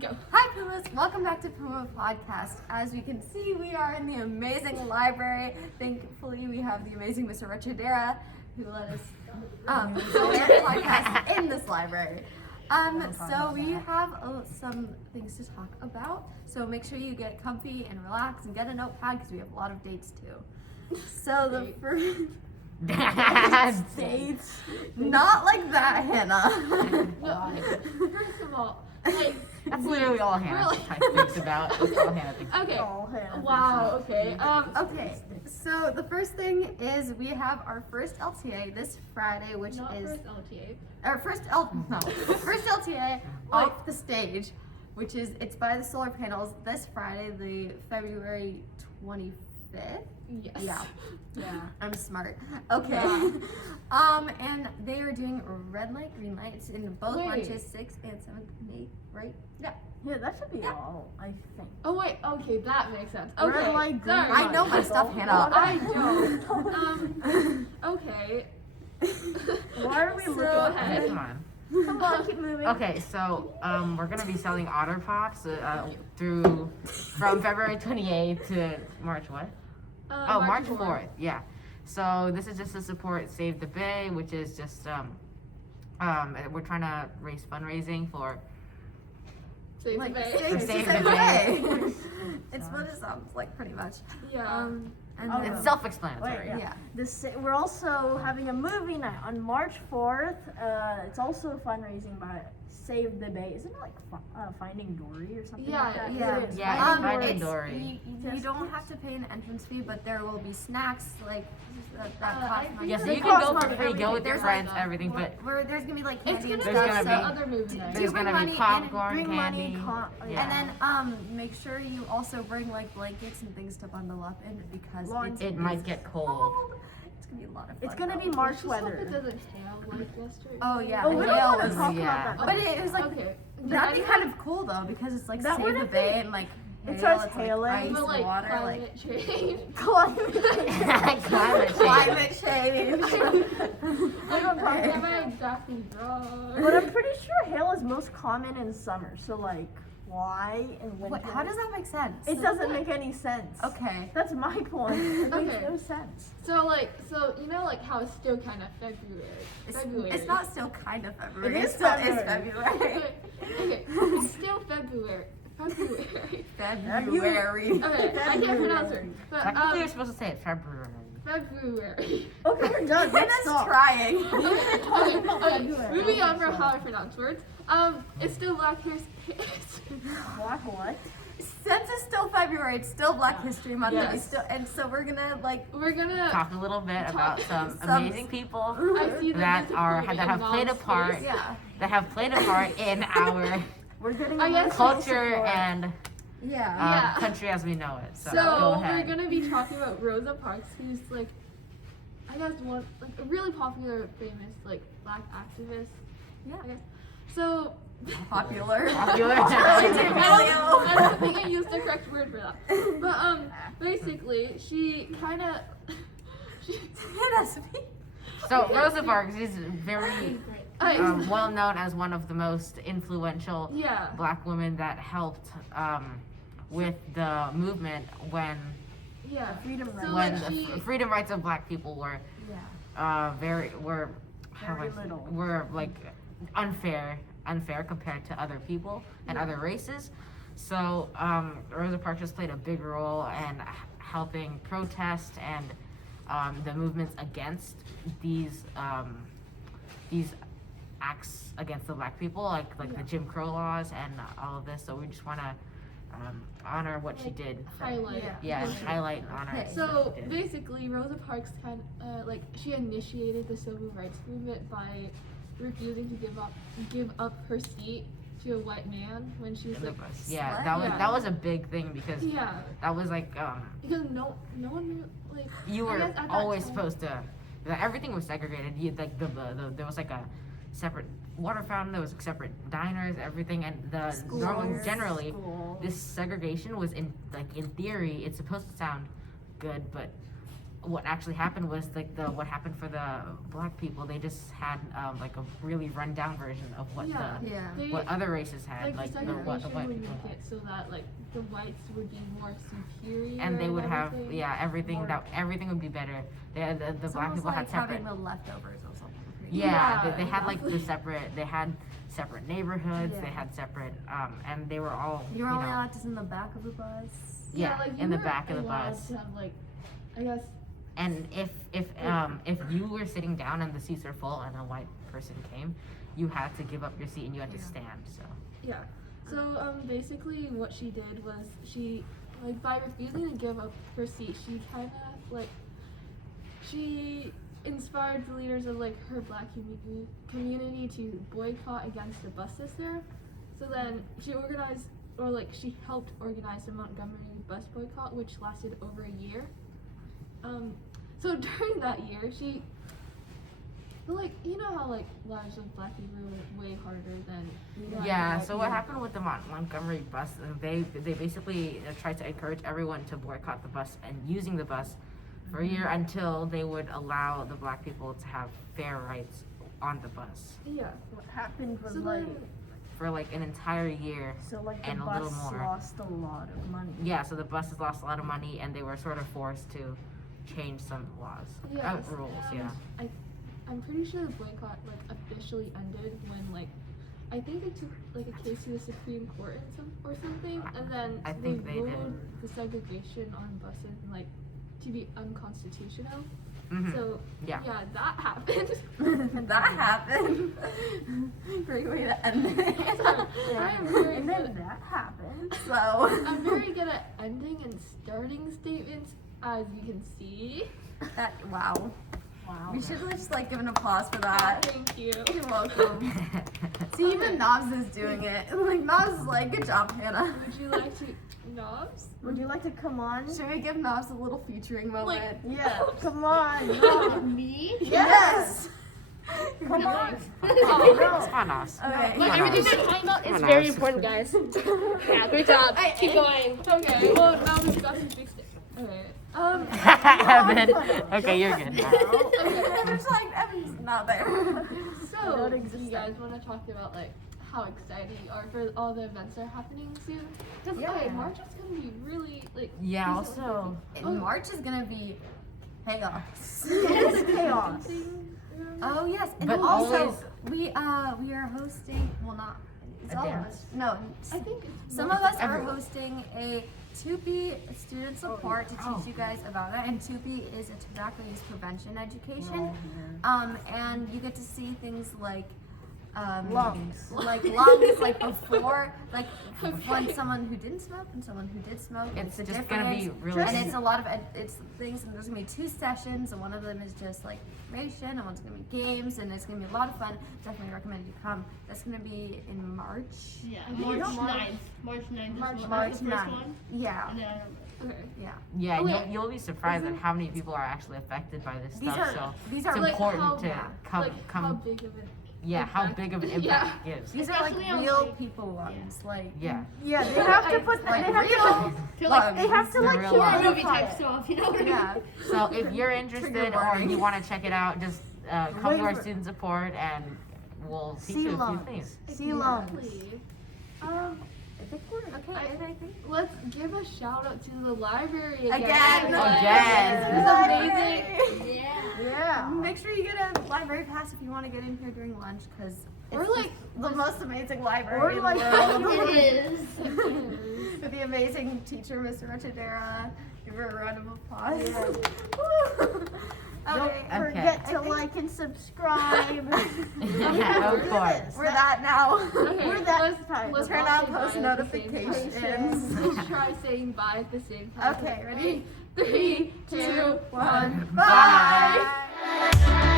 Go. Hi Pumas, welcome back to Puma Podcast. As we can see, we are in the amazing library. Thankfully, we have the amazing Mr. Richardera who let us film our podcast in this library. So we have some things to talk about. So make sure you get comfy and relax and get a notepad because we have a lot of dates too. So the first dates, not like that, Hannah. No, first of all, like, that's literally all Hannah thinks about. That's all Hannah thinks okay. about. Wow. Okay. Okay. So the first thing is we have our first LTA this Friday, which Not is first LTA. our first LTA off the stage, which is it's by the solar panels this Friday, the February 25th. Yes. Yeah, I'm smart. Okay. Yeah. And they are doing red light, green light. It's in both Wait. lunches, 6 and 7 and 8, right? Yeah. Yeah, that should be all, I think. Oh wait. Okay, that makes sense. Okay. Red light, green Sorry. I know my stuff, Hannah. I don't. Okay. Why are we So- looking Go at ahead. Okay, come on. Come on, keep moving. Okay, so we're gonna be selling Otter Pops from February 28th to March what? March 4th. Yeah. So this is just to support Save the Bay, which is just we're trying to raise fundraising for. Save Like, the Bay. Save the the Bay. Bay. It's what it sounds like, pretty much. Yeah. And Oh, then- It's self-explanatory. Wait, yeah. We're also having a movie night on March 4th. It's also fundraising by Save the Bay. Isn't it like Finding Dory or something Yeah, like that? yeah. It is. Yeah, Finding it's Dory. Dory. You don't have to pay an entrance fee, but there will be snacks like that I cost think money. Yeah, so They you can go cost for money, free, go with your There's friends, like- everything, but Where there's gonna be like It's candy gonna and be There's stuff. like gonna the be- other movie night. there's bring gonna money be and popcorn, bring money, candy. yeah. And then make sure you also bring like blankets and things to bundle up in because Lawn- It might get cold. cold. It's gonna be a lot of fun. It's gonna be though. March Just hope it weather. doesn't hail like yesterday. Oh yeah, Oh, the we don't hail want to was. talk yeah. about that. But it was like Okay. that'd be kind of cool though because it's like That Save the wouldn't Bay be- and like It hail, starts it's like hailing. ice, But like water, climate change. Climate change. Climate change. climate change. I don't know. Am I exactly wrong? But I'm pretty sure hail is most common in summer. So like, why in winter? What, how does that make sense? It doesn't make any sense. Okay. That's my point. It makes Okay. no sense. So you know like how it's still kind of February. It's not still kind of February. It is It still February. is February. Okay, it's still February. February. Okay, I can't pronounce it. But Technically, you're supposed to say it February. February. Okay, we're done. Let's Hannah's stop. trying. Okay, moving on from how I pronounce words. It's still Black History. Black what? Since it's still February, it's still Black History Month. Yes. We still, and so we're gonna like. We're gonna. Talk a little bit about some amazing people I see that movie have played a announced part first. Yeah. in our We're getting I guess- culture and Yeah. Yeah. country as we know it. So, So go we're ahead. gonna be talking about Rosa Parks, who's like, I guess one like a really popular, famous like Black activist. Yeah. I guess. So Popular. Popular. I don't think I used the correct word for that. But basically, she kind of. Hannah, speak. So Rosa Parks is very Okay. well known as one of the most influential Yeah. Black women that helped with the movement when Yeah. freedom So rights. when like the she. freedom rights of Black people were Very little. were like unfair compared to other people and other races. So Rosa Parks just played a big role in helping protest and the movements against these acts against the Black people, like the Jim Crow laws and all of this. So we just want to honor what she did. Highlight. Yeah, and highlight and honor. Okay. So what she did. basically, Rosa Parks like she initiated the civil rights movement by refusing to give up her seat to a white man when she was In the like bus. Yeah, Yeah. that was a big thing because yeah, that was like because no one knew like you I were guess at that always time- supposed to. Everything was segregated. You like the there was like a separate water fountain. There was separate diners, everything, and the generally School. this segregation was in theory it's supposed to sound good, but what actually happened was like what happened for the black people. They just had like a really rundown version of what They, what other races had, like the the white segregation would people make had. it so that like the whites would be more superior. And they would have everything. everything More- everything would be better. They had, the It's black almost people had like separate. having the leftovers or something. Yeah, Yeah, they had like the exactly. separate. They had separate neighborhoods. Yeah. They had separate, and they were all You're you only know, allowed to sit in the back of a bus. yeah, like, you in the weren't back of the allowed bus. to have, like, I guess. And if you were sitting down and the seats were full and a white person came, you had to give up your seat and you had to stand. So Yeah. So basically what she did was she, like, by refusing to give up her seat, she kind of like she inspired the leaders of like her black community to boycott against the buses there. So then she organized, or like she helped organize the Montgomery bus boycott, which lasted over a year. So during that year, she, like, you know how like lives of black people are way harder than yeah. So what happened with the Montgomery bus? They basically tried to encourage everyone to boycott the bus and using the bus for a year until they would allow the black people to have fair rights on the bus. Yeah. What happened was So like, then, For like an entire year. so like the and a bus little more. lost a lot of money. Yeah, so the buses lost a lot of money and they were sort of forced to change some laws, yes, rules, and yeah. I'm pretty sure the boycott like officially ended when like I think they took like a case to the Supreme Court or something, and then I think they ruled did. the segregation on buses like to be unconstitutional. Mhm. So Yeah. that happened. That happened. Great way to end it. I am very And then good. that happened. So I'm very good at ending and starting statements, as you can see. that wow. Wow. We should just like give an applause for that. Thank you. You're welcome. See, even Knobs is doing it. Like Knobs is like, good job, Hannah. Would you like to, Knobs? Would you like to come on? Should we give Knobs a little featuring moment? Yeah, come on. No. Me? Yes. Come on. It's fun off. Okay. Look, Come on, everything Oz. I'm talking about Come is on, very Oz. important, guys. Yeah, great job. Keep going. Okay, well now we've got some big stuff. Okay. Evan. Okay, you're good now. Evan's like, Evan's not there. So, Don't do exist you guys want to talk about like how excited you are for all the events that are happening soon? Because Yeah. March is gonna be really like. Yeah, decently also, In March is gonna be chaos. It's chaos. busy. Oh yes, and But also always- we are hosting. Well, not. It's A all of dance. us. No, I think it's some of us are everyone. hosting a 2P student support to teach you guys about it, and 2P is a tobacco use prevention education. And you get to see things like Lungs. like lungs, like before, like when Okay. someone who didn't smoke and someone who did smoke. it's the just gonna be difference. really. And it's a lot of it's things, and there's gonna be 2 sessions, and one of them is just like information, and one's gonna be games, and it's gonna be a lot of fun. Definitely recommend you come. That's gonna be in March. Yeah, think March it's 9th. March 9th March is the March first 9th. one. Yeah, And then okay. yeah. Yeah, Oh, wait. you'll be surprised at how many people are actually affected by this These stuff. are So these it's are like important how- to yeah. come Like how come. big of an Yeah, how impact- big of an Yeah. impact it gives. these are like Especially on, real like- people ones, like Yeah. Yeah, they have to put. like They have real. to. feel like They have to The like real horror life. movie quantify type it. stuff, you know what I mean? Yeah. So if you're interested or warning. you want to check it out, just come to our Wait. student support and we'll teach See you a few lungs. things. See lungs. Exactly. I think we're okay. And I think Let's give a shout out to the library again. Again. Again. It's amazing. Yeah. Yeah. make sure you get a library pass if you want to get in here during lunch, because Or it's like the most amazing library Or in like- the world. It is. With the amazing teacher, Mr. Richardera. Give her a round of applause. Don't Okay. forget I to think- like and subscribe. Of course. We're that now. Okay, We're that let's, type. let's Turn all on say post bye at the same time. notifications. Let's try saying bye at the same time. Okay, ready? 3, 2, 1. Bye.